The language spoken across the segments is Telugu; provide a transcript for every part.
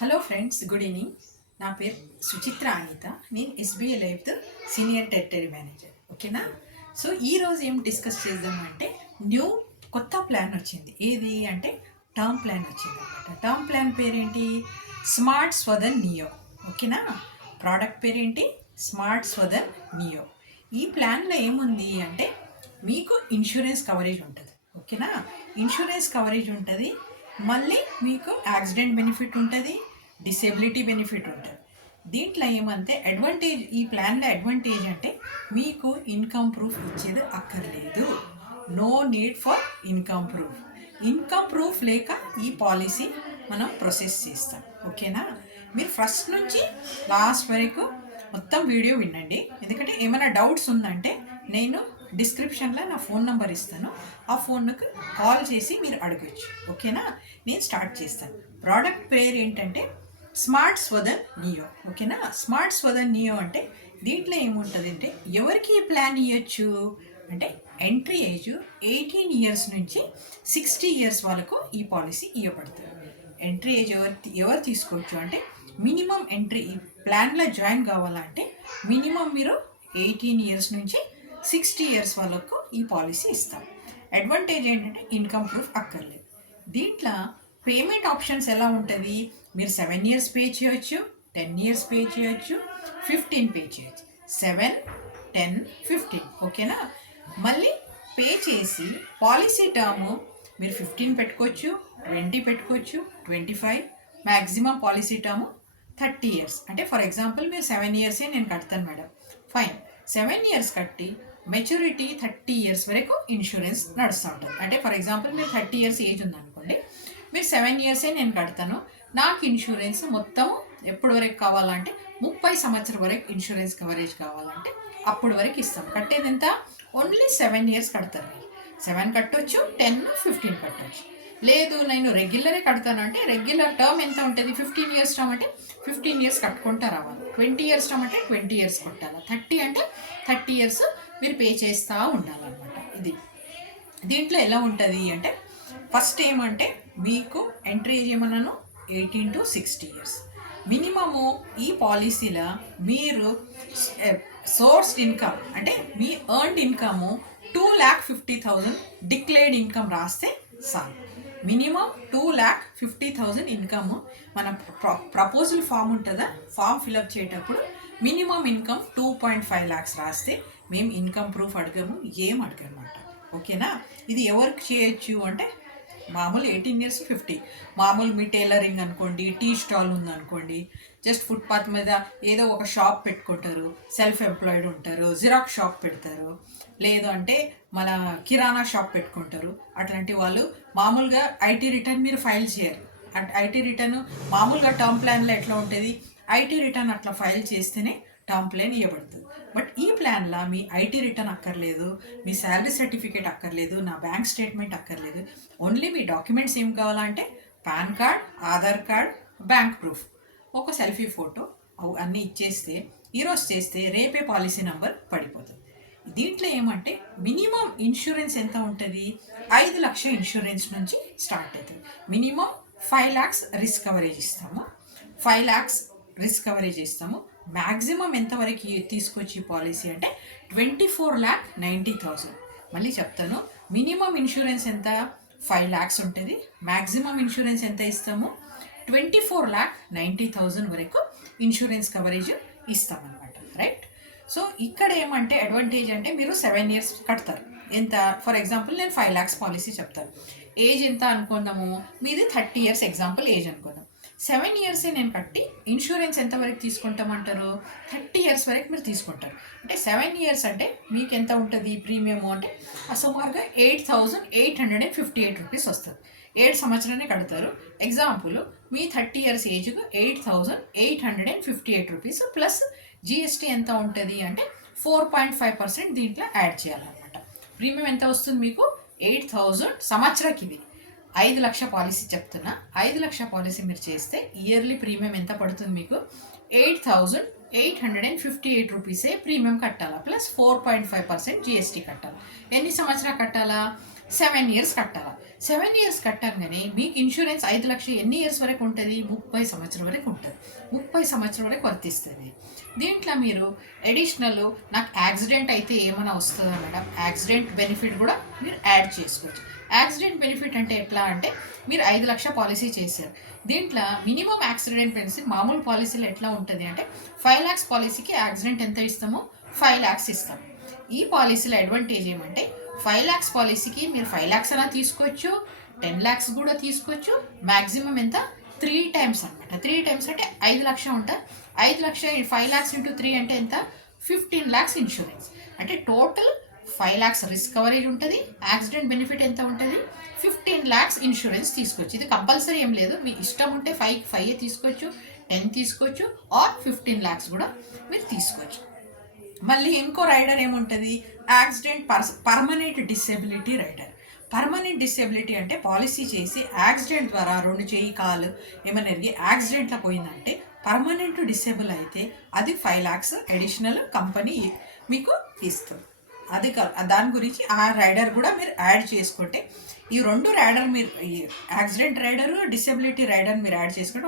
Hello friends, good evening. నా పేరు సుచిత్ర అనిత. నేను SBI life senior territory manager. ఓకేనా? సో ఈరోజు ఏం డిస్కస్ చేద్దామంటే కొత్త ప్లాన్ వచ్చింది. ఏది అంటే టర్మ్ ప్లాన్ వచ్చింది అనమాట. టర్మ్ ప్లాన్ పేరేంటి? Smart Swadhan Neo. ఓకేనా? ప్రోడక్ట్ పేరేంటి? Smart Swadhan Neo. ఈ ప్లాన్లో ఏముంది అంటే మీకు ఇన్సూరెన్స్ కవరేజ్ ఉంటుంది. ఓకేనా? ఇన్సూరెన్స్ కవరేజ్ ఉంటుంది, మళ్ళీ మీకు యాక్సిడెంట్ బెనిఫిట్ ఉంటుంది, డిసేబిలిటీ బెనిఫిట్ ఉంటుంది. దీంట్లో ఏమంటే అడ్వాంటేజ్, ఈ ప్లాన్లో అడ్వాంటేజ్ అంటే మీకు ఇన్కమ్ ప్రూఫ్ ఇచ్చేది అక్కర్లేదు. No need for income proof. Income proof లేక ఈ పాలసీ మనం ప్రొసెస్ చేస్తాం. ఓకేనా? మీరు ఫస్ట్ నుంచి లాస్ట్ వరకు మొత్తం వీడియో వినండి. ఎందుకంటే ఏమైనా డౌట్స్ ఉందంటే నేను డిస్క్రిప్షన్లో నా ఫోన్ నెంబర్ ఇస్తాను. ఆ ఫోన్కి కాల్ చేసి మీరు అడగచ్చు. ఓకేనా? నేను స్టార్ట్ చేస్తాను. ప్రోడక్ట్ పేరు ఏంటంటే స్మార్ట్ స్వదన్ నియో. ఓకేనా? స్మార్ట్ స్వదన్ నియో అంటే దీంట్లో ఏముంటుంది అంటే ఎవరికి ఈ ప్లాన్ ఇవ్వచ్చు అంటే ఎంట్రీ ఏజ్ 18 ఇయర్స్ నుంచి 60 ఇయర్స్ వరకు ఈ పాలసీ ఇవ్వబడుతుంది. ఎంట్రీ ఏజ్ ఎవరు తీసుకోవచ్చు అంటే మినిమం ఎంట్రీ ఈ ప్లాన్లో జాయిన్ కావాలంటే మినిమం మీరు 18 ఇయర్స్ నుంచి 60 ఇయర్స్ వరకు ఈ పాలసీ ఇస్తాం. అడ్వాంటేజ్ ఏంటంటే ఇన్కమ్ ప్రూఫ్ అక్కర్లేదు. దీంట్లో పేమెంట్ ఆప్షన్స్ ఎలా ఉంటుంది? మీరు 7 ఇయర్స్ పే చేయొచ్చు, 10 ఇయర్స్ పే చేయొచ్చు, 15 పే చేయొచ్చు. 7, 10, 15. ఓకేనా? మళ్ళీ పే చేసి పాలసీ టర్మ్ మీరు 15 పెట్టుకోవచ్చు, 20 పెట్టుకోవచ్చు, 25. Maximum policy term 30 years. అంటే ఫర్ ఎగ్జాంపుల్ మీరు 7 ఇయర్సే నేను కడతాను మేడం, ఫైన్. 7 ఇయర్స్ కట్టి మెచ్యూరిటీ 30 ఇయర్స్ వరకు ఇన్సూరెన్స్ నడుస్తూ ఉంటుంది. అంటే ఫర్ ఎగ్జాంపుల్ మీరు 30 ఇయర్స్ ఏజ్ ఉందనుకోండి, మీరు 7 ఇయర్సే నేను కడతాను, నాకు ఇన్సూరెన్స్ మొత్తం ఎప్పటి వరకు కావాలంటే 30 సంవత్సరం వరకు ఇన్సూరెన్స్ కవరేజ్ కావాలంటే అప్పటి వరకు ఇస్తాం. కట్టేది ఎంత? ఓన్లీ 7 ఇయర్స్ కడతారు. 7 కట్టొచ్చు, 10, 15 కట్టొచ్చు. లేదు నేను రెగ్యులరే కడతానంటే రెగ్యులర్ టర్మ్ ఎంత ఉంటుంది? 15 ఇయర్స్ టర్మ్ అంటే 15 ఇయర్స్ కట్టుకుంటా రావాలి. 20 ఇయర్స్ టర్మ్ అంటే 20 ఇయర్స్ కొట్టాలి. 30 అంటే 30 ఇయర్స్ మీరు పే చేస్తూ ఉండాలన్నమాట. ఇది దీంట్లో ఎలా ఉంటుంది అంటే ఫస్ట్ ఏమంటే మీకు ఎంట్రీ ఏజ్ ఏమన్నాను 18 to 60 ఇయర్స్. మినిమము ఈ పాలసీలో మీరు సోర్స్డ్ ఇన్కమ్ అంటే మీ ఎర్న్డ్ ఇన్కము 2,50,000 డిక్లేర్డ్ ఇన్కమ్ రాస్తే చాలు. మినిమం 2,50,000 ఇన్కమ్ మన ప్రపోజల్ ఫామ్ ఉంటుందా, ఫామ్ ఫిలప్ చేసేటప్పుడు మినిమం ఇన్కమ్ 2.5 lakhs రాస్తే మేము ఇన్కమ్ ప్రూఫ్ అడగము, ఏం అడగనమాట. ఓకేనా? ఇది ఎవరికి చేయొచ్చు అంటే మామూలు 18 ఇయర్స్ 50. మామూలు మీ టైలరింగ్ అనుకోండి, టీ స్టాల్ ఉందనుకోండి, జస్ట్ ఫుట్పాత్ మీద ఏదో ఒక షాప్ పెట్టుకుంటారు, సెల్ఫ్ ఎంప్లాయిడ్ ఉంటారు, జిరాక్స్ షాప్ పెడతారు, లేదు అంటే మన కిరాణా షాప్ పెట్టుకుంటారు. అట్లాంటి వాళ్ళు మామూలుగా ఐటీ రిటర్న్ మీరు ఫైల్ చేయరు. ఐటీ రిటర్న్ మామూలుగా టర్మ్ ప్లాన్లో ఎట్లా ఉంటుంది? ఐటీ రిటర్న్ అట్లా ఫైల్ చేస్తేనే టర్మ్ ప్లాన్ ఇవ్వబడుతుంది. బట్ ఈ ప్లాన్లో మీ ఐటీ రిటర్న్ అక్కర్లేదు, మీ శాలరీ సర్టిఫికేట్ అక్కర్లేదు, నా బ్యాంక్ స్టేట్మెంట్ అక్కర్లేదు. ఓన్లీ మీ డాక్యుమెంట్స్ ఏం కావాలంటే pan card, Aadhaar card, bank proof, ఒక సెల్ఫీ ఫోటో అన్నీ ఇచ్చేస్తే ఈరోజు చేస్తే రేపే పాలసీ నెంబర్ పడిపోతుంది. దీంట్లో ఏమంటే మినిమం ఇన్సూరెన్స్ ఎంత ఉంటుంది? 5 లక్షల ఇన్సూరెన్స్ నుంచి స్టార్ట్ అవుతుంది. మినిమం 5 lakhs రిస్క్ కవరేజ్ ఇస్తాము. 5 lakhs రిస్క్ కవరేజ్ ఇస్తాము. మ్యాక్సిమం ఎంతవరకు తీసుకొచ్చి పాలసీ అంటే 24,90,000. మళ్ళీ చెప్తాను, మినిమం ఇన్సూరెన్స్ ఎంత? 5 lakhs ఉంటుంది. మ్యాక్సిమం ఇన్సూరెన్స్ ఎంత ఇస్తాము? 24,90,000 వరకు ఇన్సూరెన్స్ కవరేజ్ ఇస్తామన్నమాట. రైట్? సో ఇక్కడ ఏమంటే అడ్వాంటేజ్ అంటే మీరు 7 ఇయర్స్ కడతారు. ఎంత? ఫర్ ఎగ్జాంపుల్ నేను 5 lakhs పాలసీ చెప్తాను. ఏజ్ ఎంత అనుకుందాము? మీది 30 ఇయర్స్ ఎగ్జాంపుల్ ఏజ్ అనుకుందాం. 7 ఇయర్సే నేను కట్టి ఇన్సూరెన్స్ ఎంతవరకు తీసుకుంటామంటారు? 30 ఇయర్స్ వరకు మీరు తీసుకుంటారు. అంటే 7 ఇయర్స్ అంటే మీకు ఎంత ఉంటుంది ప్రీమియము అంటే సుమారుగా 8,858 రూపీస్ వస్తుంది. 7 సంవత్సరాన్ని కడతారు. ఎగ్జాంపుల్ మీ 30 ఇయర్స్ ఏజ్కు 8,858 రూపీస్ ప్లస్ జిఎస్టీ ఎంత ఉంటుంది అంటే 4.5% దీంట్లో యాడ్ చేయాలన్నమాట. ప్రీమియం ఎంత వస్తుంది మీకు? 8,000 సంవత్సరానికి. ఇది 5 లక్షల పాలసీ చెప్తున్నా. 5 లక్షల పాలసీ మీరు చేస్తే ఇయర్లీ ప్రీమియం ఎంత పడుతుంది మీకు? 8,858 రూపీసే ప్రీమియం కట్టాలా, ప్లస్ 4.5% జిఎస్టీ కట్టాలా. ఎన్ని సంవత్సరాలు కట్టాలా? 7 ఇయర్స్ కట్టాలి. 7 ఇయర్స్ కట్టంగానే మీకు ఇన్సూరెన్స్ 5 లక్షలు ఎన్ని ఇయర్స్ వరకు ఉంటుంది? 30 సంవత్సరం వరకు ఉంటుంది. 30 సంవత్సరం వరకు వర్తిస్తుంది. దీంట్లో మీరు అడిషనల్ నాకు యాక్సిడెంట్ అయితే ఏమైనా వస్తుందా మేడం, యాక్సిడెంట్ బెనిఫిట్ కూడా మీరు యాడ్ చేసుకోవచ్చు. యాక్సిడెంట్ బెనిఫిట్ అంటే ఎట్లా అంటే మీరు 5 లక్షల పాలసీ చేశారు. దీంట్లో మినిమం యాక్సిడెంట్ బెనిఫిట్ మామూలు పాలసీలో ఎట్లా ఉంటుంది అంటే 5 lakhs పాలసీకి యాక్సిడెంట్ ఎంత ఇస్తామో 5 lakhs ఇస్తాం. ఈ పాలసీలో అడ్వాంటేజ్ ఏమంటే 5 lakhs పాలసీకి మీరు 5 lakhs అలా తీసుకోవచ్చు, 10 lakhs కూడా తీసుకోవచ్చు. మ్యాక్సిమం ఎంత? 3 times అనమాట. 3 times అంటే 5 లక్షలు ఉంటుంది. 5 లక్షలు 5 lakhs into 3 అంటే ఎంత? 15 lakhs ఇన్సూరెన్స్. అంటే టోటల్ 5 lakhs రిస్క్ కవరేజ్ ఉంటుంది. యాక్సిడెంట్ బెనిఫిట్ ఎంత ఉంటుంది? 15 lakhs ఇన్సూరెన్స్ తీసుకోవచ్చు. ఇది కంపల్సరీ ఏం లేదు, మీ ఇష్టం ఉంటే 5 తీసుకోవచ్చు, 10 తీసుకోవచ్చు, ఆర్ 15 lakhs కూడా మీరు తీసుకోవచ్చు. మళ్ళీ ఇంకో రైడర్ ఏముంటుంది? Accident permanent disability rider. Permanent disability అంటే పాలసీ చేసి యాక్సిడెంట్ ద్వారా 2 చెయ్యి కాలు ఏమైనా యాక్సిడెంట్లో పోయిందంటే పర్మనెంట్ డిసేబుల్ అయితే అది 5 lakhs అడిషనల్ కంపెనీ మీకు ఇస్తుంది. అది దాని గురించి ఆ రైడర్ కూడా మీరు యాడ్ చేసుకుంటే ఈ 2 రైడర్ మీరు యాక్సిడెంట్ రైడర్ డిసేబిలిటీ రైడర్ మీరు యాడ్ చేసుకుంటే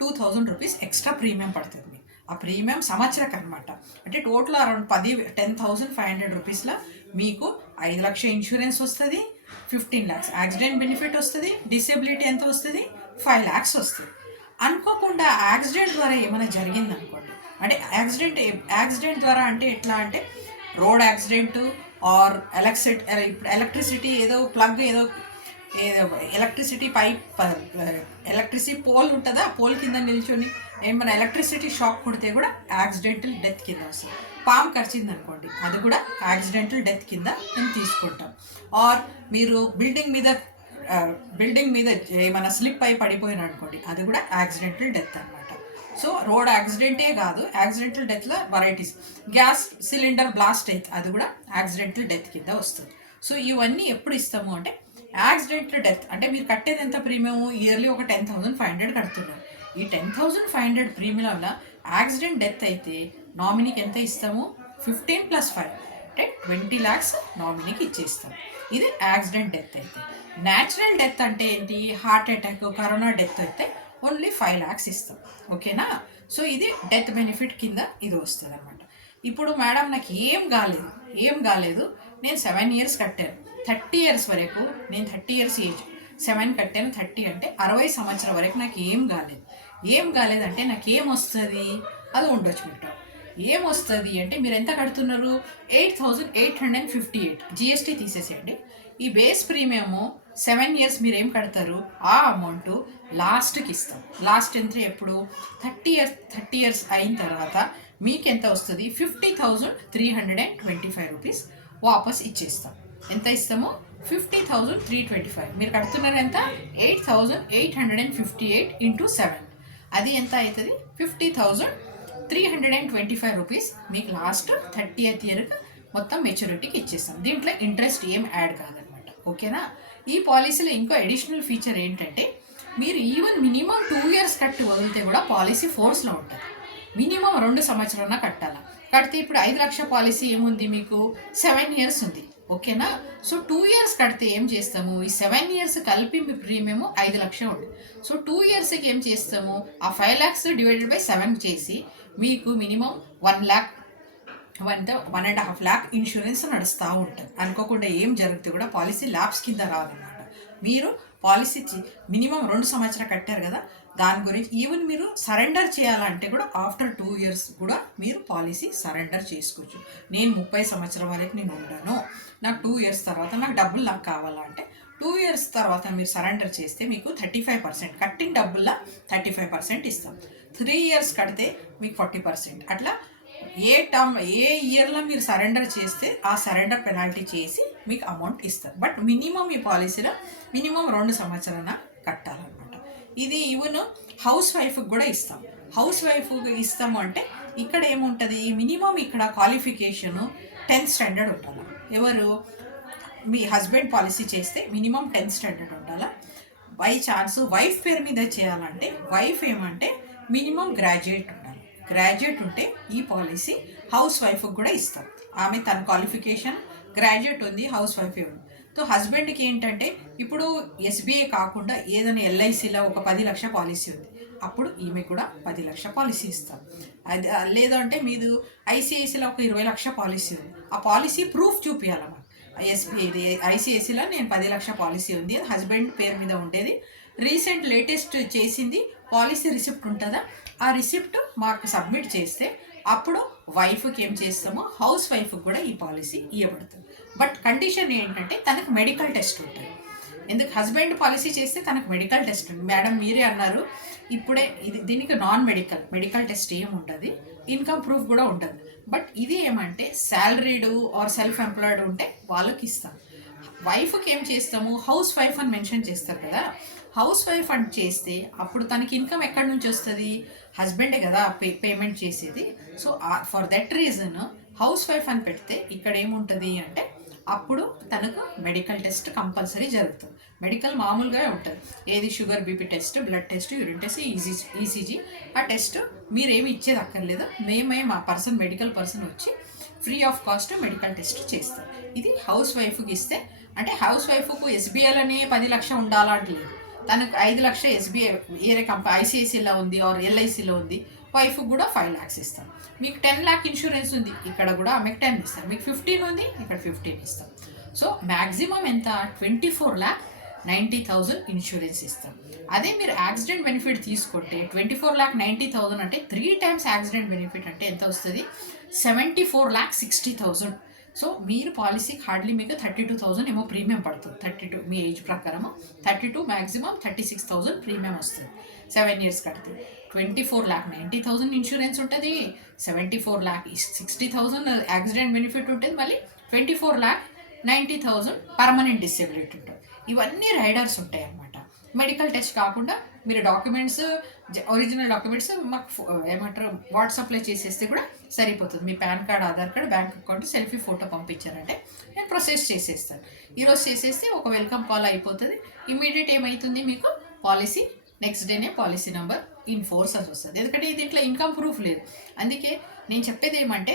2,000 రూపీస్ ఎక్స్ట్రా ప్రీమియం పడుతుంది. ఆ ప్రీమియం సంవత్సరకు అనమాట. అంటే టోటల్ అరౌండ్ 10,500 రూపీస్లో మీకు 5 లక్షల ఇన్సూరెన్స్ వస్తుంది, 15 lakhs యాక్సిడెంట్ బెనిఫిట్ వస్తుంది, డిసేబిలిటీ ఎంత వస్తుంది? 5 lakhs వస్తుంది. అనుకోకుండా యాక్సిడెంట్ ద్వారా ఏమైనా జరిగింది అనుకోండి, అంటే యాక్సిడెంట్ ద్వారా అంటే ఎట్లా అంటే రోడ్ యాక్సిడెంట్ ఆర్ ఎలక్ట్రిసిటీ ఏదో ప్లగ్ ఏదో ఎలక్ట్రిసిటీ పైప్ ఎలక్ట్రిసిటీ పోల్ ఉంటుందా, ఆ పోల్ కింద నిల్చొని ఏమైనా ఎలక్ట్రిసిటీ షాక్ కొడితే కూడా యాక్సిడెంటల్ డెత్ కింద వస్తుంది. పాము కరిచింది అనుకోండి, అది కూడా యాక్సిడెంటల్ డెత్ కింద మేము తీసుకుంటాం. ఆర్ మీరు బిల్డింగ్ మీద ఏమైనా స్లిప్ అయి పడిపోయిన అనుకోండి, అది కూడా యాక్సిడెంటల్ డెత్ అనమాట. సో రోడ్ యాక్సిడెంటే కాదు, యాక్సిడెంటల్ డెత్లో వెరైటీస్. గ్యాస్ సిలిండర్ బ్లాస్ట్ అయితే అది కూడా యాక్సిడెంటల్ డెత్ కింద వస్తుంది. సో ఇవన్నీ ఎప్పుడు ఇస్తాము అంటే యాక్సిడెంటల్ డెత్ అంటే మీరు కట్టేది ఎంత ప్రీమియం? ఇయర్లీ ఒక 10,500 కడుతున్నారు. ఈ 10,500 ప్రీమియం వల్ల యాక్సిడెంట్ డెత్ అయితే నామినీకి ఎంత ఇస్తాము? 15 + 5 అంటే 20 lakhs నామినీకి ఇచ్చేస్తాం. ఇది యాక్సిడెంట్ డెత్ అయితే. న్యాచురల్ డెత్ అంటే ఏంటి? హార్ట్ అటాక్, కరోనా డెత్ అయితే ఓన్లీ 5 lakhs ఇస్తాం. ఓకేనా? సో ఇది డెత్ బెనిఫిట్ కింద ఇది వస్తుంది అనమాట. ఇప్పుడు మేడం నాకు ఏం కాలేదు, నేను 7 years కట్టాను, 30 years వరకు నేను 30 years ఏజ్ 7 కట్టాను, 30 అంటే 60 సంవత్సరం వరకు నాకు ఏం కాలేదంటే నాకు ఏం వస్తుంది? అది ఉండొచ్చు బిడ్డ. ఏమొస్తుంది అంటే మీరు ఎంత కడుతున్నారు? 8,858 జిఎస్టీ తీసేసేయండి. ఈ బేస్ ప్రీమియము 7 years మీరు ఏం కడతారు? ఆ అమౌంట్ లాస్ట్కి ఇస్తాం. లాస్ట్ ఎంత? ఎప్పుడు? 30 years అయిన తర్వాత మీకు ఎంత వస్తుంది? 50,325 రూపీస్ వాపస్ ఇచ్చేస్తాం. ఎంత ఇస్తాము? 50,325. మీరు కడుతున్నారు ఎంత? 8,858 × 7. అది ఎంత అవుతుంది? 50,325 రూపీస్ మీకు లాస్ట్ 30th year మొత్తం మెచ్యూరిటీకి ఇచ్చేస్తాం. దీంట్లో ఇంట్రెస్ట్ ఏం యాడ్ కాదనమాట. ఓకేనా? ఈ పాలసీలో ఇంకో అడిషనల్ ఫీచర్ ఏంటంటే మీరు ఈవెన్ మినిమం 2 years కట్టి వదిలితే కూడా పాలసీ ఫోర్స్లో ఉంటుంది. మినిమం 2 సంవత్సరాల కట్టాలి. కడితే ఇప్పుడు 5 లక్షల పాలసీ ఏముంది మీకు? 7 years ఉంది. ఓకేనా? సో 2 years కడితే ఏం చేస్తాము? ఈ 7 years కలిపి మీ ప్రీమియం 5 లక్షలు ఉంది. సో 2 yearsకి ఏం చేస్తాము? ఆ 5 lakhs / 7 చేసి మీకు మినిమం 1 lakh 1.5 lakh ఇన్సూరెన్స్ నడుస్తూ ఉంటుంది. అనుకోకుండా ఏం జరిగితే కూడా పాలసీ ల్యాబ్స్ కింద రాదన్నమాట. మీరు పాలసీ మినిమం 2 సంవత్సరాలు కట్టారు కదా, దాని గురించి ఈవెన్ మీరు సరెండర్ చేయాలంటే కూడా ఆఫ్టర్ 2 years కూడా మీరు పాలసీ సరెండర్ చేసుకోవచ్చు. నేను 30 సంవత్సరాల వరకు నేను ఉంటాను, నాకు 2 years తర్వాత నాకు డబ్బులు కావాలంటే 2 years తర్వాత మీరు సరెండర్ చేస్తే మీకు 35% కట్టిన డబ్బుల్లో 35% ఇస్తాం. 3 years కడితే మీకు 40%. అట్లా ఏ ఇయర్లో మీరు సరెండర్ చేస్తే ఆ సరెండర్ పెనాల్టీ చేసి మీకు అమౌంట్ ఇస్తారు. బట్ మినిమం ఈ పాలసీలో మినిమం 2 సంవత్సరాల కట్టాలన్నమాట. ఇది ఈవెన్ హౌస్ వైఫ్కి కూడా ఇస్తాం. హౌస్ వైఫ్కి ఇస్తాము అంటే ఇక్కడ ఏముంటుంది? మినిమం ఇక్కడ క్వాలిఫికేషను 10th standard ఉండాలి. ఎవరు? మీ హస్బెండ్ పాలసీ చేస్తే మినిమం 10th standard ఉండాలి. బై ఛాన్స్ వైఫ్ పేరు మీద చేయాలంటే వైఫ్ ఏమంటే మినిమం గ్రాడ్యుయేట్ ఉండాలి. గ్రాడ్యుయేట్ ఉంటే ఈ పాలసీ హౌస్ వైఫ్కి కూడా ఇస్తాం. ఆమె తన క్వాలిఫికేషన్ గ్రాడ్యుయేట్ ఉంది, హౌస్ వైఫే ఉంది. సో హస్బెండ్కి ఏంటంటే ఇప్పుడు ఎస్బీఐ కాకుండా ఏదైనా ఎల్ఐసిలో ఒక 10 లక్షల పాలసీ ఉంది, అప్పుడు ఈమె కూడా 10 లక్షల పాలసీ ఇస్తాం. అది లేదంటే మీరు ఐసిఐసిలో ఒక 20 లక్షల పాలసీ ఉంది, ఆ పాలసీ ప్రూఫ్ చూపించాలన్నమాట. ఎస్బీఐ ఐసిఐసిలో నేను 10 లక్షల పాలసీ ఉంది, హస్బెండ్ పేరు మీద ఉండేది, రీసెంట్ లేటెస్ట్ చేసింది పాలసీ రిసిప్ట్ ఉంటుందా, ఆ రిసిప్ట్ మాకు సబ్మిట్ చేస్తే అప్పుడు వైఫ్కి ఏం చేస్తామో హౌస్ వైఫ్కి కూడా ఈ పాలసీ ఇవ్వబడుతుంది. బట్ కండిషన్ ఏంటంటే తనకు మెడికల్ టెస్ట్ ఉంటుంది. ఎందుకు హస్బెండ్ పాలసీ చేస్తే తనకు మెడికల్ టెస్ట్ ఉంది. మేడం మీరే అన్నారు ఇప్పుడే, దీనికి నాన్ మెడికల్ టెస్ట్ ఏమి ఉంటుంది, ఇన్కమ్ ప్రూఫ్ కూడా ఉంటుంది. బట్ ఇది ఏమంటే శాలరీడ్ ఆర్ సెల్ఫ్ ఎంప్లాయిడ్ ఉంటే వాళ్ళకి ఇస్తాం. వైఫ్కి ఏం చేస్తాము, హౌస్ వైఫ్ అని మెన్షన్ చేస్తారు కదా, హౌస్ వైఫ్ అని చేస్తే అప్పుడు తనకి ఇన్కమ్ ఎక్కడి నుంచి వస్తుంది, హస్బెండే కదా పేమెంట్ చేసేది. So for that reason house wife అని పెడితే ఇక్కడ ఏముంటుంది అంటే అప్పుడు తనకు మెడికల్ టెస్ట్ కంపల్సరీ జరుగుతుంది. మెడికల్ మామూలుగా ఉంటుంది, ఏది sugar BP test, blood test, urine test, ECG. ఆ టెస్ట్ మీరేమి ఇచ్చేది అక్కర్లేదు, మేమే మా మెడికల్ పర్సన్ వచ్చి free of cost medical test చేస్తారు. ఇది హౌస్ వైఫ్కి ఇస్తే, అంటే హౌస్ వైఫ్కు ఎస్బీఐలోనే 10 లక్షలు ఉండాలంటలేదు, తనకు 5 లక్షలు ఎస్బీఐ ఏరే ఐసిఐసిలో ఉంది ఆర్ ఎల్ఐసిలో ఉంది, వైఫ్కి కూడా 5 lakhs ఇస్తాం. మీకు 10 lakh ఇన్సూరెన్స్ ఉంది, ఇక్కడ కూడా ఆమెకు 10 ఇస్తాం. మీకు 15 ఉంది, ఇక్కడ 15 ఇస్తాం. సో మ్యాక్సిమం ఎంత, 24,90,000 ఇన్సూరెన్స్ ఇస్తాం. అదే మీరు యాక్సిడెంట్ బెనిఫిట్ తీసుకుంటే 24,90,000 అంటే 3 times యాక్సిడెంట్ బెనిఫిట్ అంటే ఎంత వస్తుంది, 74,60,000. సో మీరు పాలసీకి హార్డ్లీ మీకు 32,000 ఏమో ప్రీమియం పడుతుంది. 32 మీ ఏజ్ ప్రకారము 32 మ్యాక్సిమం 36,000 ప్రీమియం వస్తుంది 7 years కడితే. 24,90,000 ఇన్సూరెన్స్ ఉంటుంది, 74,60,000 యాక్సిడెంట్ బెనిఫిట్ ఉంటుంది, మళ్ళీ 24,90,000 పర్మనెంట్ డిసేబిలిటీ ఉంటుంది. ఇవన్నీ రైడర్స్ ఉంటాయి అన్నమాట. మెడికల్ టెస్ట్ కాకుండా మీరు డాక్యుమెంట్స్, ఒరిజినల్ డాక్యుమెంట్స్ మాకు ఏమంటారు వాట్సాప్లో చేసేస్తే కూడా సరిపోతుంది. మీ PAN card, Aadhaar card, bank account, selfie photo పంపించారంటే నేను ప్రొసెస్ చేసేస్తాను. ఈరోజు చేసేస్తే ఒక వెల్కమ్ కాల్ అయిపోతుంది. ఇమీడియట్ ఏమవుతుంది, మీకు పాలసీ నెక్స్ట్ డేనే పాలసీ నెంబర్ ఇన్ ఫోర్స్ అని వస్తుంది. ఎందుకంటే దీంట్లో ఇన్కమ్ ప్రూఫ్ లేదు. అందుకే నేను చెప్పేది ఏమంటే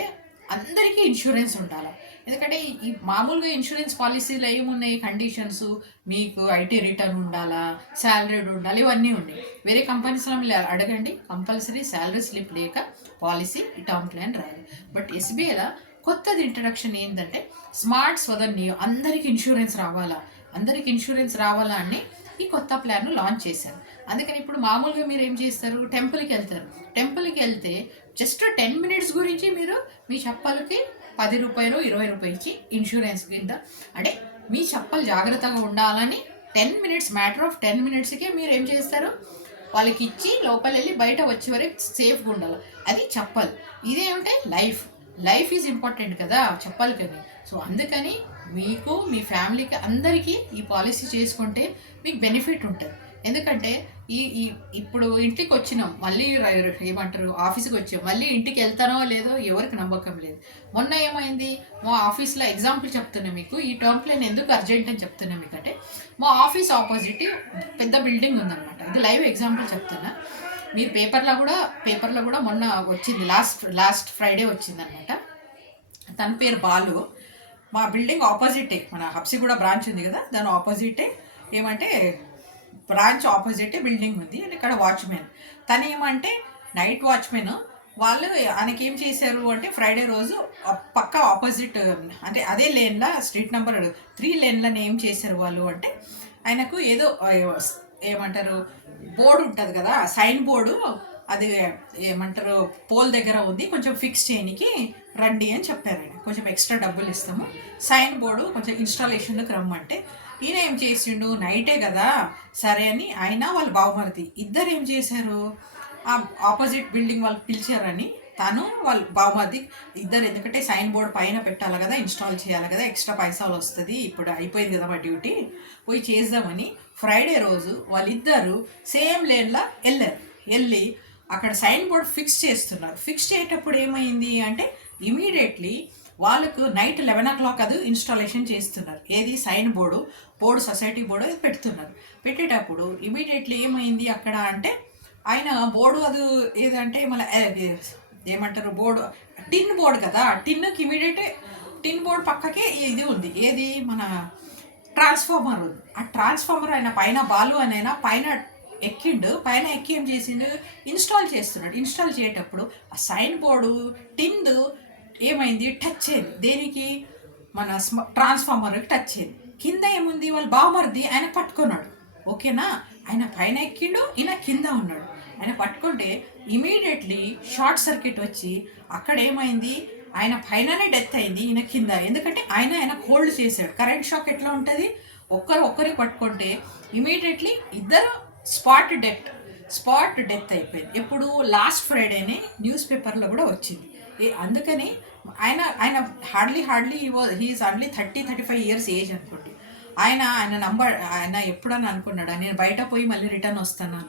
అందరికీ ఇన్సూరెన్స్ ఉండాలి. ఎందుకంటే ఈ మామూలుగా ఇన్సూరెన్స్ పాలసీలో ఏమున్నాయి కండిషన్స్, మీకు ఐటీ రిటర్న్ ఉండాలా, శాలరీడ్ ఉండాలి, ఇవన్నీ ఉన్నాయి. వేరే కంపెనీస్లో మీరు అడగండి, కంపల్సరీ శాలరీ స్లిప్ లేక పాలసీ టర్మ్ ప్లాన్ రాదు. బట్ ఎస్బీఐలో కొత్తది ఇంట్రడక్షన్ ఏంటంటే స్మార్ట్ స్వదన్, అందరికీ ఇన్సూరెన్స్ రావాలా అని ఈ కొత్త ప్లాన్ను లాంచ్ చేశారు. అందుకని ఇప్పుడు మామూలుగా మీరు ఏం చేస్తారు, టెంపుల్కి వెళ్తే జస్ట్ 10 minutes గురించి మీరు మీ చెప్పలకి 10 రూపాయలు 20 రూపాయలు ఇచ్చి ఇన్సూరెన్స్ కింద, అంటే మీ చెప్పలు జాగ్రత్తగా ఉండాలని 10 minutes, మ్యాటర్ ఆఫ్ 10 minutesకే మీరు ఏం చేస్తారు, వాళ్ళకి ఇచ్చి లోపల వెళ్ళి బయట వచ్చే వరకు సేఫ్గా ఉండాలి. అది చెప్పలు. ఇదేమంటే లైఫ్ ఈజ్ ఇంపార్టెంట్ కదా చెప్పలకని. సో అందుకని మీకు, మీ ఫ్యామిలీకి, అందరికీ ఈ పాలసీ చేసుకుంటే మీకు బెనిఫిట్ ఉంటుంది. ఎందుకంటే ఇప్పుడు ఇంటికి వచ్చినాం, మళ్ళీ ఏమంటారు ఆఫీస్కి వచ్చాం, మళ్ళీ ఇంటికి వెళ్తానో లేదో ఎవరికి నమ్మకం లేదు. మొన్న ఏమైంది, మా ఆఫీస్లో ఎగ్జాంపుల్ చెప్తున్నా మీకు, ఈ టర్మ్ ప్లాన్ ఎందుకు అర్జెంట్ అని చెప్తున్నా మీకు అంటే, మా ఆఫీస్ ఆపోజిట్ పెద్ద బిల్డింగ్ ఉందన్నమాట. ఇది లైవ్ ఎగ్జాంపుల్ చెప్తున్నా. మీరు పేపర్లో కూడా మొన్న వచ్చింది, లాస్ట్ ఫ్రైడే వచ్చిందనమాట. తన పేరు బాలు. మా బిల్డింగ్ ఆపోజిటే, మన హబ్సిగూడ బ్రాంచ్ ఉంది కదా, దాని ఆపోజిటే ఏమంటే బ్రాంచ్ ఆపోజిటే బిల్డింగ్ ఉంది. అండ్ ఇక్కడ వాచ్మెన్ తను ఏమంటే నైట్ వాచ్మెన్. వాళ్ళు ఆయనకి ఏం చేశారు అంటే ఫ్రైడే రోజు పక్క ఆపోజిట్, అంటే అదే లేన్లో స్ట్రీట్ నెంబర్ 3 లేన్లను ఏం చేశారు వాళ్ళు అంటే, ఆయనకు ఏదో ఏమంటారు బోర్డు ఉంటుంది కదా, సైన్ బోర్డు, అది ఏమంటారు పోల్ దగ్గర ఉంది, కొంచెం ఫిక్స్ చేయడానికి రండి అని చెప్పారు. ఆయన కొంచెం ఎక్స్ట్రా డబ్బులు ఇస్తాము, సైన్ బోర్డు కొంచెం ఇన్స్టాలేషన్లోకి రమ్మంటే, ఈయన ఏం చేసిండు, నైటే కదా సరే అని ఆయన వాళ్ళ బావమరిది ఇద్దరు ఏం చేశారు, ఆ ఆపోజిట్ బిల్డింగ్ వాళ్ళు పిలిచారని తను వాళ్ళ బావమరిది ఇద్దరు, ఎందుకంటే సైన్ బోర్డు పైన పెట్టాలి కదా, ఇన్స్టాల్ చేయాలి కదా, ఎక్స్ట్రా పైసలు వస్తుంది, ఇప్పుడు అయిపోయింది కదా మా డ్యూటీ, పోయి చేద్దామని ఫ్రైడే రోజు వాళ్ళిద్దరూ సేమ్ లేన్లో వెళ్ళి అక్కడ సైన్ బోర్డ్ ఫిక్స్ చేస్తున్నారు. ఫిక్స్ చేసేటప్పుడు ఏమైంది అంటే ఇమీడియట్లీ వాళ్ళకు నైట్ 11 o'clock అది ఇన్స్టాలేషన్ చేస్తున్నారు. ఏది సైన్ బోర్డు సొసైటీ బోర్డు అది పెడుతున్నారు. పెట్టేటప్పుడు ఇమీడియట్లీ ఏమైంది అక్కడ అంటే, ఆయన బోర్డు అది ఏదంటే మన ఏమంటారు బోర్డు టిన్ బోర్డు కదా, టిన్కి ఇమీడియట్ టిన్ బోర్డు పక్కకే ఇది ఉంది, ఏది మన ట్రాన్స్ఫార్మర్ ఉంది. ఆ ట్రాన్స్ఫార్మర్ ఆయన పైన బాలు అని అయినా పైన ఎక్కిండు. పైన ఎక్కి ఏం చేసిండు, ఇన్స్టాల్ చేస్తున్నాడు. ఇన్స్టాల్ చేసేటప్పుడు ఆ సైన్ బోర్డు టిందు ఏమైంది, టచ్ అయింది. దేనికి, మన ట్రాన్స్ఫార్మర్కి టచ్ అయింది. కింద ఏముంది, వాళ్ళు బావమరిది ఆయన పట్టుకున్నాడు. ఓకేనా, ఆయన పైన ఎక్కిండు, ఈయన కింద ఉన్నాడు. ఆయన పట్టుకుంటే ఇమీడియట్లీ షార్ట్ సర్క్యూట్ వచ్చి అక్కడ ఏమైంది, ఆయన పైననే డెత్ అయింది, ఈయన కింద. ఎందుకంటే ఆయన హోల్డ్ చేశాడు. కరెంట్ షాక్ ఎట్లా ఉంటుంది, ఒక్కరికి పట్టుకుంటే ఇమీడియట్లీ ఇద్దరు స్పాట్ డెత్ అయిపోయింది. ఎప్పుడు, లాస్ట్ ఫ్రైడేనే న్యూస్ పేపర్లో కూడా వచ్చింది. అందుకని ఆయన హార్డ్లీ హీఈస్ ఓన్లీ 35 ఇయర్స్ ఏజ్ అనుకోండి. ఆయన ఎప్పుడని అనుకున్నాడు, నేను బయట పోయి మళ్ళీ రిటర్న్ వస్తాను.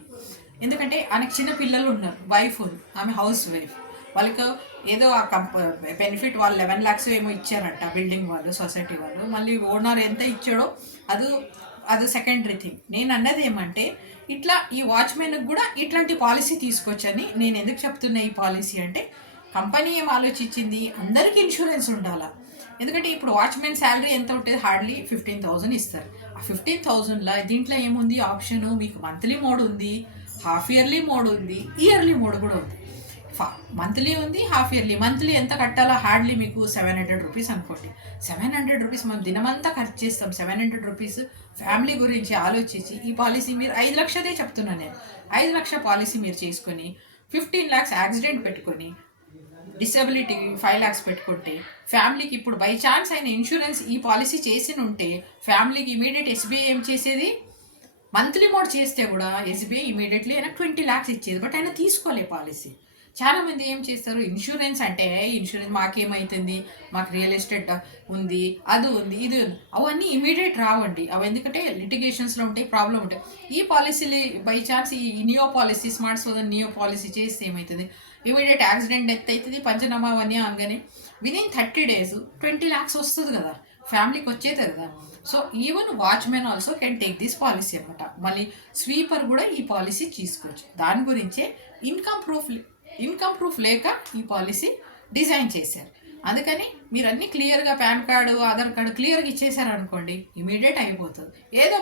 ఎందుకంటే ఆయనకు చిన్న పిల్లలు ఉన్నారు, వైఫ్ ఉంది, ఆమె హౌస్ వైఫ్. వాళ్ళకు ఏదో ఆ బెనిఫిట్ వాళ్ళు 11 lakhs ఏమో ఇచ్చారంట బిల్డింగ్ వాళ్ళు, సొసైటీ వాళ్ళు. మళ్ళీ ఓనర్ ఎంత ఇచ్చాడో అది సెకండరీ థింగ్. నేను అన్నది ఏమంటే, ఇట్లా ఈ వాచ్మెన్కి కూడా ఇట్లాంటి పాలసీ తీసుకొచ్చని. నేను ఎందుకు చెప్తున్నా ఈ పాలసీ అంటే, కంపెనీ ఏం ఆలోచించింది, అందరికీ ఇన్సూరెన్స్ ఉండాలా. ఎందుకంటే ఇప్పుడు వాచ్మెన్ శాలరీ ఎంత ఉంటుంది, హార్డ్లీ 15,000 ఇస్తారు. ఆ 15,000లో దీంట్లో ఏముంది ఆప్షను, మీకు మంత్లీ మోడ్ ఉంది, హాఫ్ ఇయర్లీ మోడ్ ఉంది, ఇయర్లీ మోడ్ కూడా ఉంది. మంత్లీ ఉంది, హాఫ్ ఇయర్లీ. మంత్లీ ఎంత కట్టాలో, హార్డ్లీ మీకు 700 రూపీస్ అనుకోండి. 700 రూపీస్ మనం దినమంతా ఖర్చు చేస్తాం. 700 రూపీస్ ఫ్యామిలీ గురించి ఆలోచించి ఈ పాలసీ మీరు 5 లక్షలే చెప్తున్నాను నేను. 5 లక్షల పాలసీ మీరు చేసుకొని 15 lakhs యాక్సిడెంట్ పెట్టుకొని, డిసబిలిటీ 5 lakhs పెట్టుకుంటే, ఫ్యామిలీకి ఇప్పుడు బై ఛాన్స్ అయిన ఇన్సూరెన్స్ ఈ పాలసీ చేసి ఉంటే ఫ్యామిలీకి ఇమీడియట్ ఎస్బీఐ ఏం చేసేది, మంత్లీ మోడ్ చేస్తే కూడా ఎస్బీఐ ఇమీడియట్లీ ఆయన 20 lakhs ఇచ్చేది. బట్ ఆయన తీసుకోలే పాలసీ. చాలామంది ఏం చేస్తారు, ఇన్సూరెన్స్ అంటే ఇన్సూరెన్స్ మాకేమవుతుంది, మాకు రియల్ ఎస్టేట్ ఉంది, అది ఉంది, ఇది ఉంది, అవన్నీ ఇమీడియట్ రావండి. అవి ఎందుకంటే లిటిగేషన్స్లో ఉంటాయి, ప్రాబ్లం ఉంటాయి. ఈ పాలసీలు బై ఛాన్స్ ఈ నియో పాలసీ, స్మార్ట్ సోదర్ నియో పాలసీ చేస్తే ఏమవుతుంది, ఇమీడియట్ యాక్సిడెంట్ డెత్ అవుతుంది, పంచనామా అవన్నీ అనగానే విదిన్ 30 days 20 lakhs వస్తుంది కదా, ఫ్యామిలీకి వచ్చేది కదా. So even watchman also can take this policy అనమాట. మళ్ళీ స్వీపర్ కూడా ఈ పాలసీ తీసుకోవచ్చు. దాని గురించే ఇన్కమ్ ప్రూఫ్ లేక ఈ పాలసీ డిజైన్ చేశారు. అందుకని మీరు అన్నీ క్లియర్గా పాన్ కార్డు, ఆధార్ కార్డు క్లియర్గా ఇచ్చేసారు అనుకోండి, ఇమీడియట్ అయిపోతుంది. ఏదో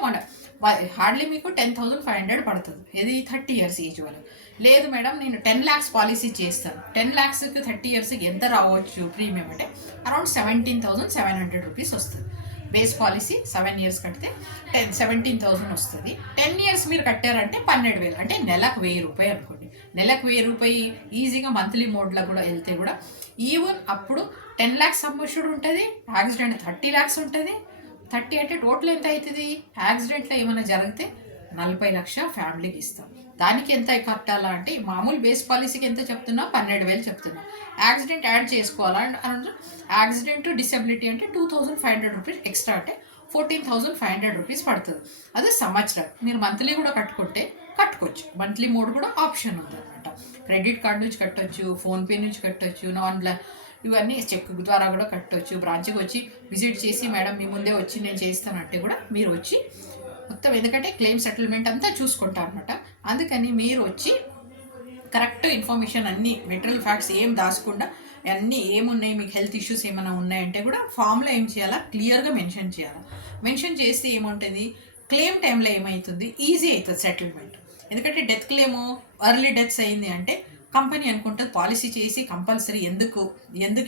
హార్డ్లీ మీకు 10,500 పడుతుంది. ఇది 30 years ఏజ్ వాళ్ళకి. లేదు మేడం నేను 10 lakhs పాలసీ చేస్తాను, 10 lakhsకి 30 yearsకి ఎంత రావచ్చు ప్రీమియం అంటే అరౌండ్ 17,700 రూపీస్ వస్తుంది. బేస్ పాలసీ 7 years కడితే 17,000 వస్తుంది. 10 years మీరు కట్టారంటే 12,000, అంటే నెలకు 1,000 రూపాయలు అనుకోండి. నెలకు 1,000 రూపాయలు ఈజీగా మంత్లీ మోడ్లో కూడా వెళ్తే కూడా ఈవెన్ అప్పుడు 10 lakhs సమ్మిష్యూడ్ ఉంటుంది, యాక్సిడెంట్ 30 lakhs ఉంటుంది. 30 అంటే టోటల్ ఎంత అవుతుంది, యాక్సిడెంట్లో ఏమైనా జరిగితే 40 లక్షల ఫ్యామిలీకి ఇస్తాం. దానికి ఎంత కట్టాలా అంటే, మామూలు బేస్ పాలసీకి ఎంత చెప్తున్నా, 12,000 చెప్తున్నా. యాక్సిడెంట్ యాడ్ చేసుకోవాలా అంటే, యాక్సిడెంట్ డిసబిలిటీ అంటే 2,500 రూపీస్ ఎక్స్ట్రా, అంటే 14,500 రూపీస్ పడుతుంది. అదే సంవత్సరం. మీరు మంత్లీ కూడా కట్టుకోవచ్చు. మంత్లీ మోడ్ కూడా ఆప్షన్ ఉంది అనమాట. క్రెడిట్ కార్డు నుంచి కట్టవచ్చు, ఫోన్పే నుంచి కట్టవచ్చు, ఇవన్నీ చెక్ ద్వారా కూడా కట్టవచ్చు. బ్రాంచ్కి వచ్చి విజిట్ చేసి, మేడం మీ ముందే వచ్చి నేను చేస్తానంటే కూడా మీరు వచ్చి మొత్తం, ఎందుకంటే క్లెయిమ్ సెటిల్మెంట్ అంతా చూసుకుంటారు అనమాట. అందుకని మీరు వచ్చి కరెక్ట్ ఇన్ఫర్మేషన్ అన్నీ, మెటీరియల్ ఫ్యాక్ట్స్ ఏం దాచకుండా అన్నీ ఏమున్నాయి, మీకు హెల్త్ ఇష్యూస్ ఏమైనా ఉన్నాయంటే కూడా ఫామ్లో ఏం చేయాలా, క్లియర్గా మెన్షన్ చేయాలి. మెన్షన్ చేస్తే ఏముంటుంది, క్లెయిమ్ టైంలో ఏమవుతుంది, ఈజీ అవుతుంది సెటిల్మెంట్. ఎందుకంటే డెత్ క్లెయిము ఎర్లీ డెత్స్ అయింది అంటే కంపెనీ అనుకుంటుంది పాలసీ చేసి కంపల్సరీ ఎందుకు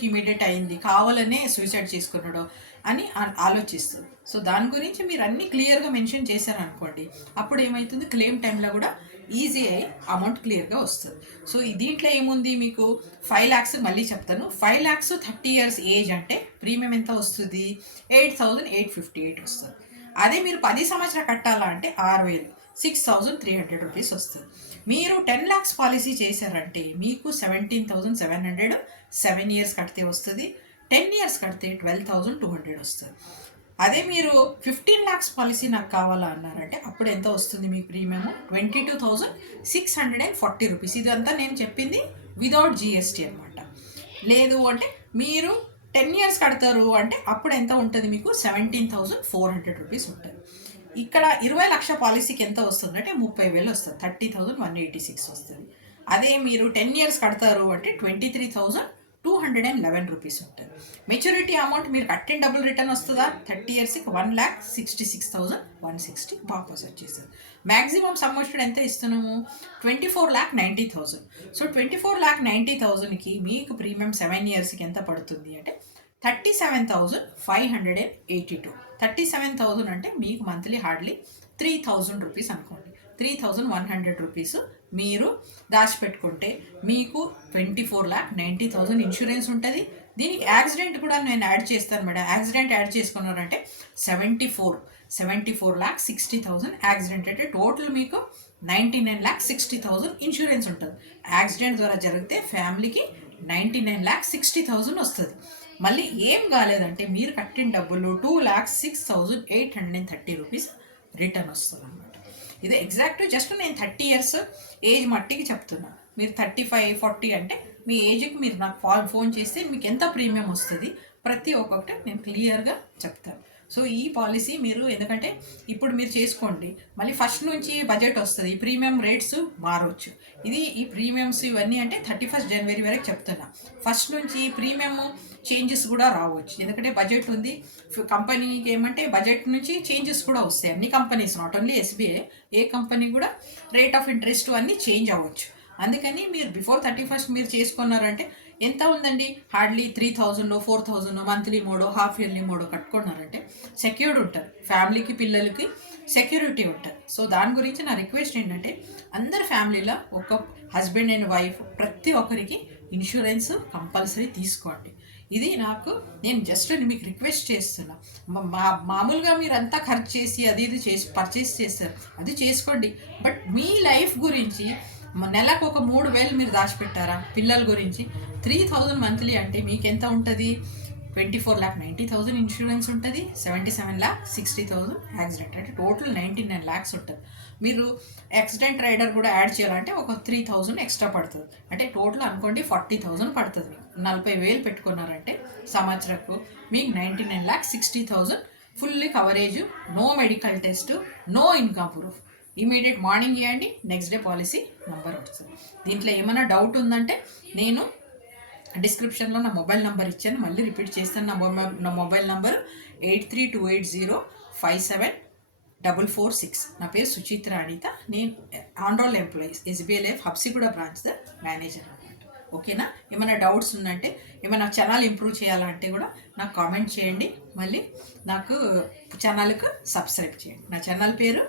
ఇమీడియట్ అయింది, కావాలనే సూసైడ్ చేసుకున్నాడో అని ఆలోచిస్తుంది. సో దాని గురించి మీరు అన్నీ క్లియర్గా మెన్షన్ చేశారనుకోండి, అప్పుడు ఏమవుతుంది, క్లెయిమ్ టైంలో కూడా ఈజీ అయ్యి అమౌంట్ క్లియర్గా వస్తుంది. సో దీంట్లో ఏముంది, మీకు 5 lakhs మళ్ళీ చెప్తాను. 5 lakhs 30 years ఏజ్ అంటే ప్రీమియం ఎంత వస్తుంది, 8,858 వస్తుంది. అదే మీరు 10 సంవత్సరాలు కట్టాలా అంటే 6,000, 6,300 రూపీస్ వస్తుంది. మీరు 10 lakhs పాలసీ చేశారంటే మీకు 17,700 7 years కడితే వస్తుంది. 10 years కడితే 12,200 వస్తుంది. అదే మీరు 15 lakhs పాలసీ నాకు కావాలా అన్నారంటే అప్పుడు ఎంత వస్తుంది మీకు ప్రీమియం, 22,640 రూపీస్. ఇదంతా నేను చెప్పింది వితౌట్ జిఎస్టీ అనమాట. లేదు అంటే మీరు 10 years కడతారు అంటే అప్పుడు ఎంత ఉంటుంది మీకు, 17,400 రూపీస్ ఉంటుంది. ఇక్కడ 20 లక్షల పాలసీకి ఎంత వస్తుంది అంటే 30,000 వస్తుంది, 30,186 వస్తుంది. అదే మీరు 10 years కడతారు అంటే 23,000 211 రూపీస్ ఉంటుంది. మెచ్యూరిటీ అమౌంట్ మీరు కట్టిన డబుల్ రిటర్న్ వస్తుందా? 30 ఇయర్స్కి 1,66,160 వాపస్ వచ్చేస్తుంది. మ్యాక్సిమం సమ్ వచ్చి ఎంత ఇస్తున్నాము? 24,90,000. సో 24,90,000కి మీకు ప్రీమియం 7 ఇయర్స్కి ఎంత పడుతుంది అంటే 37,582. 37,000 అంటే మీకు మంత్లీ హార్డ్లీ 3,000 రూపీస్ అనుకోండి. 3,100 రూపీస్ మీరు దాచిపెట్టుకుంటే మీకు 24,90,000 ఇన్సూరెన్స్ ఉంటుంది. దీనికి యాక్సిడెంట్ కూడా నేను యాడ్ చేస్తాను మేడం. యాక్సిడెంట్ యాడ్ చేసుకున్నారంటే 74,60,000 యాక్సిడెంట్ అంటే టోటల్ మీకు 99,60,000 ఇన్సూరెన్స్ ఉంటుంది. యాక్సిడెంట్ ద్వారా జరిగితే ఫ్యామిలీకి 99,60,000 వస్తుంది. మళ్ళీ ఏం కాలేదంటే మీరు కట్టిన డబ్బులు 2,06,830 రూపీస్ రిటర్న్ వస్తుంది అనమాట. ఇది ఎగ్జాక్ట్ జస్ట్ నేను 30 ఇయర్స్ ఏజ్ మట్టికి చెప్తున్నా. మీరు 35, 40 అంటే మీ ఏజ్కి మీరు నాకు ఫోన్ చేస్తే మీకు ఎంత ప్రీమియం వస్తుంది ప్రతి ఒక్కొక్కటి నేను క్లియర్గా చెప్తాను. సో ఈ పాలసీ మీరు ఎందుకంటే ఇప్పుడు మీరు చేసుకోండి, మళ్ళీ ఫస్ట్ నుంచి బడ్జెట్ వస్తుంది, ప్రీమియం రేట్స్ మారవచ్చు. ఈ ప్రీమియమ్స్ ఇవన్నీ అంటే 31 జనవరి వరకు చెప్తున్నా. ఫస్ట్ నుంచి ప్రీమియం చేంజెస్ కూడా రావచ్చు, ఎందుకంటే బడ్జెట్ ఉంది. కంపెనీకి ఏమంటే బడ్జెట్ నుంచి చేంజెస్ కూడా వస్తాయి. అన్ని కంపెనీస్, నాట్ ఓన్లీ ఎస్బీఐ, ఏ కంపెనీ కూడా రేట్ ఆఫ్ ఇంట్రెస్ట్ అన్నీ చేంజ్ అవ్వచ్చు. అందుకని మీరు బిఫోర్ 31 మీరు చేసుకున్నారంటే ఎంత ఉందండి, హార్డ్లీ 3,000 4,000 మంత్లీ మోడో హాఫ్ ఇయర్లీ మోడో కట్టుకున్నారంటే సెక్యూర్డ్ ఉంటుంది, ఫ్యామిలీకి పిల్లలకి సెక్యూరిటీ ఉంటుంది. సో దాని గురించి నా రిక్వెస్ట్ ఏంటంటే అందరి ఫ్యామిలీలో ఒక హస్బెండ్ అండ్ వైఫ్ ప్రతి ఒక్కరికి ఇన్సూరెన్స్ కంపల్సరీ తీసుకోండి. ఇది నేను జస్ట్ మీకు రిక్వెస్ట్ చేస్తున్నా. మామూలుగా మీరు అంతా ఖర్చు చేసి అది ఇది చేసి పర్చేస్ చేస్తారు, అది చేసుకోండి. బట్ మీ లైఫ్ గురించి నెలకు ఒక 3,000 మీరు దాచిపెట్టారా పిల్లల గురించి, 3,000 మంత్లీ అంటే మీకు ఎంత ఉంటుంది? 24,90,000 ఇన్సూరెన్స్ ఉంటుంది, 77,60,000 యాక్సిడెంట్ అంటే టోటల్ 99 lakhs ఉంటుంది. మీరు యాక్సిడెంట్ రైడర్ కూడా యాడ్ చేయాలంటే ఒక 3,000 ఎక్స్ట్రా పడుతుంది. అంటే టోటల్ అనుకోండి 40,000 పడుతుంది. 40,000 పెట్టుకున్నారంటే సంవత్సరకు మీకు 99,60,000 fully coverage, no medical test, no income proof. Immediate morning ఇవ్వండి, నెక్స్ట్ డే పాలసీ నెంబర్ వస్తుంది. దీంట్లో ఏమైనా డౌట్ ఉందంటే నేను డిస్క్రిప్షన్లో నా మొబైల్ నెంబర్ ఇచ్చాను, మళ్ళీ రిపీట్ చేస్తాను. నా మొబైల్ నెంబర్ 8328057446. నా పేరు సుచిత్ర అనిత. నేను on roll employees SBI life Habsiguda branch the manager అనమాట. ఓకేనా? ఏమైనా డౌట్స్ ఉందంటే, ఏమైనా ఛానల్ ఇంప్రూవ్ చేయాలంటే కూడా నాకు కామెంట్ చేయండి. మళ్ళీ నాకు ఛానల్కు సబ్స్క్రైబ్ చేయండి. నా ఛానల్ పేరు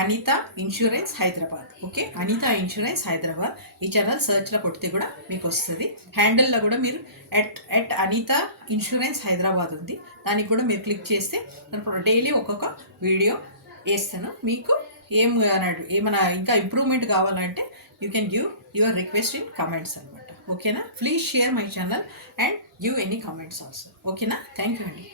Anitha insurance Hyderabad. Okay, Anitha insurance Hyderabad. ఈ ఛానల్ సర్చ్లో కొడితే కూడా మీకు వస్తుంది. హ్యాండిల్లో కూడా మీరు ఎట్ అనిత ఇన్సూరెన్స్ హైదరాబాద్ ఉంది, దానికి కూడా మీరు క్లిక్ చేస్తే డైలీ ఒక్కొక్క వీడియో వేస్తాను. మీకు ఏమైనా ఇంకా ఇంప్రూవ్మెంట్ కావాలంటే you can give your request in comments అనమాట. ఓకేనా? Please share my channel and give any comments also. ఓకేనా? థ్యాంక్ యూ అండి.